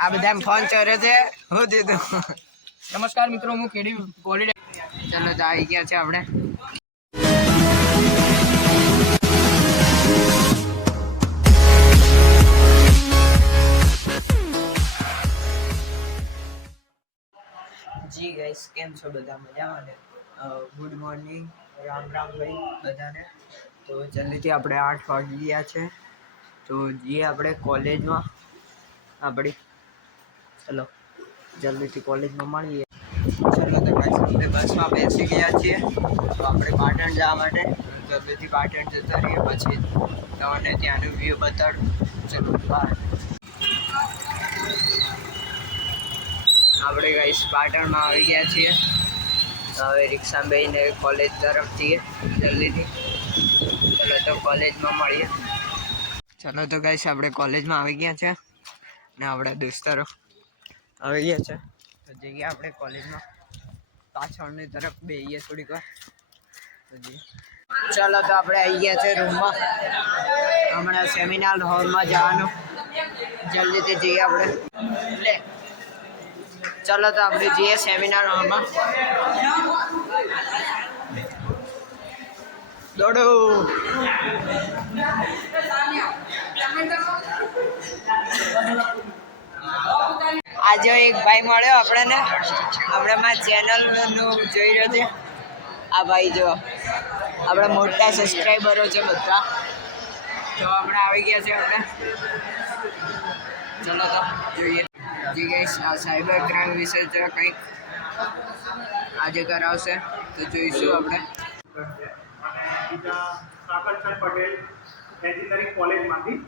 આ બધા ફોન ચોર્યો છે હું દીધું. નમસ્કાર મિત્રો, હું કેડી કોલેજ. ચલો તો આવી ગયા છે આપણે. જી ગાઈસ, કેમ છો બધા? મજામાં ને? ગુડ મોર્નિંગ, રામ રામ ભાઈ બધાને. તો જલ્દીથી આપણે 8 વાગી ગયા છે. તો જઈએ આપણે કોલેજમાં આપણી. ચલો જલ્દીથી કોલેજમાં મળીએ. ચલો તો ગાઈસ, આપણે બસમાં બેસી ગયા છીએ. તો આપણે પાટણ જવા માટે જલ્દીથી પાટણ જતા રહીએ, પછી તમને ત્યાંનું વ્યૂ બતાડું. ચલો બાય. આપણે ગાઈસ પાટણમાં આવી ગયા છીએ. હવે રિક્ષા બેસીને કોલેજ તરફ જઈએ જલ્દીથી. ચલો તો કોલેજમાં મળીએ. ચલો તો ગાઈસ, આપણે કોલેજમાં આવી ગયા છે ને આપણા દોસ્તારો આવી ગયા છે. તો જઈએ આપણે કોલેજમાં. પાછળની તરફ બેસીએ થોડીક વાર. ચાલો તો આપણે આવી ગયા છે રૂમમાં. હમણાં સેમિનાર હોલમાં જવાનું. જલ્દીથી જઈએ આપણે. લે ચાલો તો આપણે જઈએ સેમિનાર હોલમાં. દોડો. આજે એક ભાઈ મળ્યો આપણને. આપણે મારી ચેનલનું જોઈ રહ્યો છે. આ ભાઈ જો આપણા મોટા સબસ્ક્રાઈબરો છે બધા. તો આપણે આવી ગયા છે આપણે. ચલો તો જોઈએ. જી ગાઈસ, આ સાયબર ક્રાઇમ વિશે જો કંઈક આજે કરાવશે તો જોઈશું આપણે. સાગરચંદ પટેલ એન્જિનિયરિંગ કોલેજમાંથી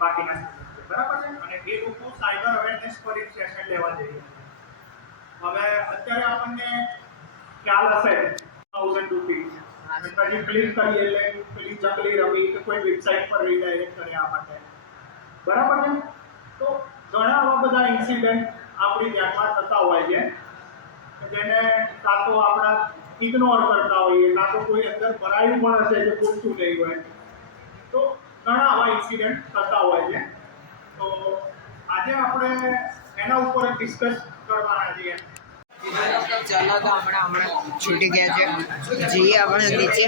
બાકીના બરાબર છે. અને એ લોકો સાયબર અવેરનેસ પર એક સેશન લેવા જઈ રહ્યા. હવે અત્યારે આપણને ખ્યાલ હશે 1000 રૂપીસ પછી ક્લિક કરીએ એટલે પેલી જંગલી રમી કે કોઈ વેબસાઇટ પર રીડાયરેક્ટ કરે આ માટે, બરાબર છે. તો ઘણા આવા બધા ઇન્સિડન્ટ આપણી ધ્યાનમાં થતા હોય છે જેને કાં તો આપણા ઇગ્નોર કરતા હોઈએ, કાં તો કોઈ અંદર ભરાયું પણ હશે જે પૂછતું નહીં હોય. તો ઘણા આવા ઇન્સિડન્ટ થતા હોય છે. તો આજે આપણે એના ઉપર ડિસ્કસ કરવાના છીએ. ચાલો તો હમણાં છૂટી ગયા છે. જઈએ આપણે નીચે.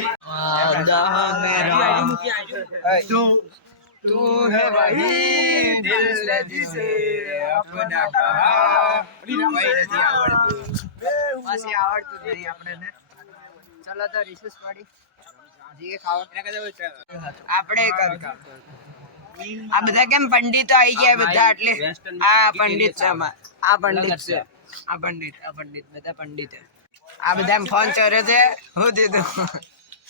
તું હે વહી દિલ જીસે અપના કહા. પાછી આવડતું નહીં આપણને. ચાલો તો રિસેસ પાડી જઈએ ખાવા. આપણે કરતા આ બધા કેમ પંડિતો આવી ગયા બધા? એટલે આ પંડિત છે, આ પંડિત છે, આ પંડિત બધા પંડિત. આ બધા ફોન ચોર્યો છે હું દીધું.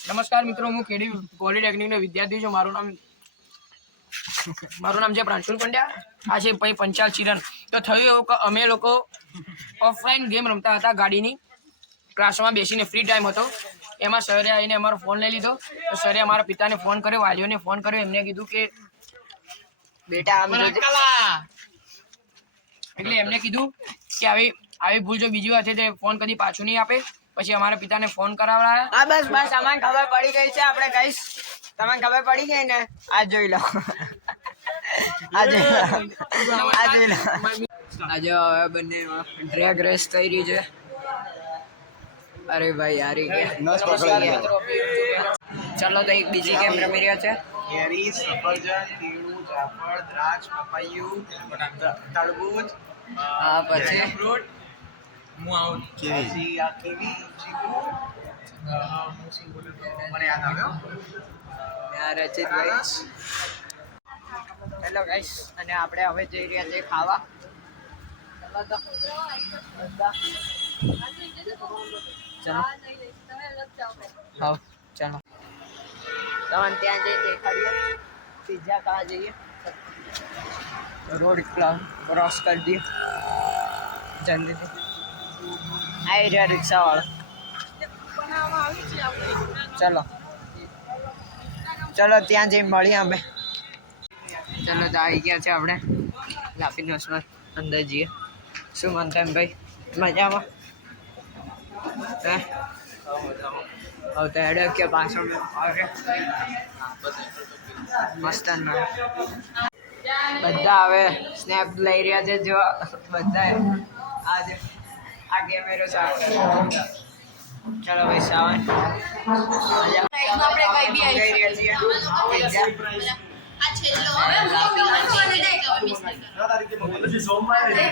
નમસ્કાર મિત્રો, હું કેડી પોલિટેકનિકનો વિદ્યાર્થી છું. મારું નામ છે પ્રાંશુલ પંડ્યા. આ છે ભાઈ પંચાલ ચિરન. તો થયું એવું કે અમે લોકો ઓફલાઈન ગેમ રમતા હતા ગાડીની. ક્લાસમાં બેસીને ફ્રી ટાઈમ હતો. એમાં સરે આવીને અમારો ફોન લઈ લીધો. તો સરે અમારા પિતાને ફોન કર્યો, વાલીઓને ફોન કર્યો. એમને કીધું કે બેટા આમ એટલે એમને કીધું કે આવી ભૂલ જો બીજી વાર છે તો ફોન કદી પાછું નહીં આપે. પછી અમારા પિતાને ફોન કરાવડાયા. હા બસ તમને ખબર પડી ગઈ છે. આપણે કહીશ તમને ખબર પડી ગઈ ને. આ જોઈ લો. આજે હવે બંને ડ્રેગ રેસ થઈ રહી છે. અરે ભાઈ હારી ગયા. ચાલો તો એક બીજી ગેમ રમી રહ્યા છે. કેરી, સફરજન, કેળું, જાફળ, દ્રાક્ષ, પપૈયું, તરબૂચ, હા પછી ફ્રૂટ, કેવી આ કેવી ચીકુ. મને યાદ આવ્યો. રચિતભાઈ. હેલો ગાઈસ, અને આપણે હવે જઈ રહ્યા છીએ ખાવા. ચલો તો ચલો હા ચાલો તમને ત્યાં જઈને દેખાડીએ. પિઝા ખાવા જઈએ. રોડ ક્રોસ કરી દઈએ જલ્દીથી. આવી રહ્યા રિક્ષાવાળા. ચલો ત્યાં જઈને મળીએ અમે. ચલો તો આવી ગયા છે આપણે લાપીનોસમાં. અંદર જઈએ. શું માનતા એમ ભાઈ? મજામાં? હવે તો હેડે કે પાછળ મસ્ત બધા હવે સ્નેપ લઈ રહ્યા છે જો બધા આજે આ કેમેરો સાફ કરે ચલો ભાઈ સાવન આપણે કઈ બી આવી જઈ રહ્યા છીએ આ છેલ્લો હવે સોમવારે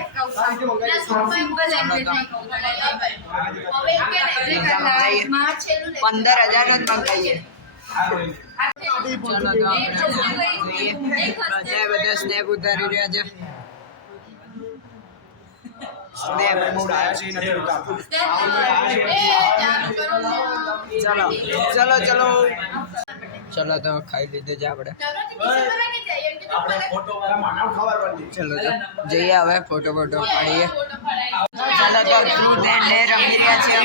સિમ્પલ લેંગ્વેજ નહીં કહું હવે કે 15,000 જ મંગાઈએ બધા સ્નેપ ઉતારી રહ્યા છે સ્નેપ ચલો ચલો ચલો તો ખાઈ લીધું છે આપણે ચલો તો જઈએ હવે ફોટો પાડીએ ચલો તો ટ્રુથ એન્ડ ડેર રમી રહ્યા છીએ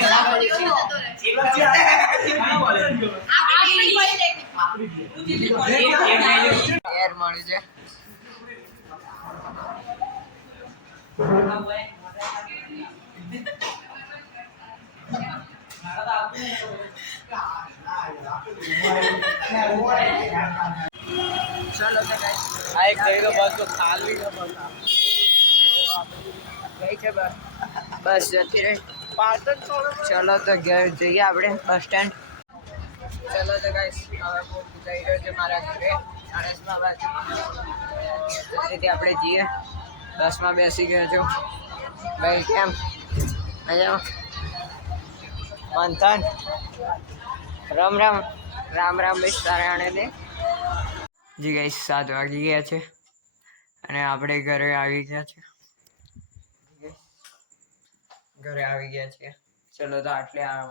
એર મળ્યું છે ચલો તો આ એક ગઈ તો બસ તો ખાલી ગઈ છે બસ જતી રહી ચલો તો ઘેર જઈએ આપણે બસ સ્ટેન્ડ ચલો તો ગાઈસ હવે હું જઈ રહ્યો છું મારા ઘરે આણસમાં બાજુ તેથી આપણે જઈએ બસમાં બેસી ગયો છું ભાઈ કેમ મજામાં મંથન રામ રામ ભાઈ સારાણે દે જી ગાઈસ 7 વાગી ગયા છે અને આપણે ઘરે આવી ગયા છે ચલો તો આટલે આ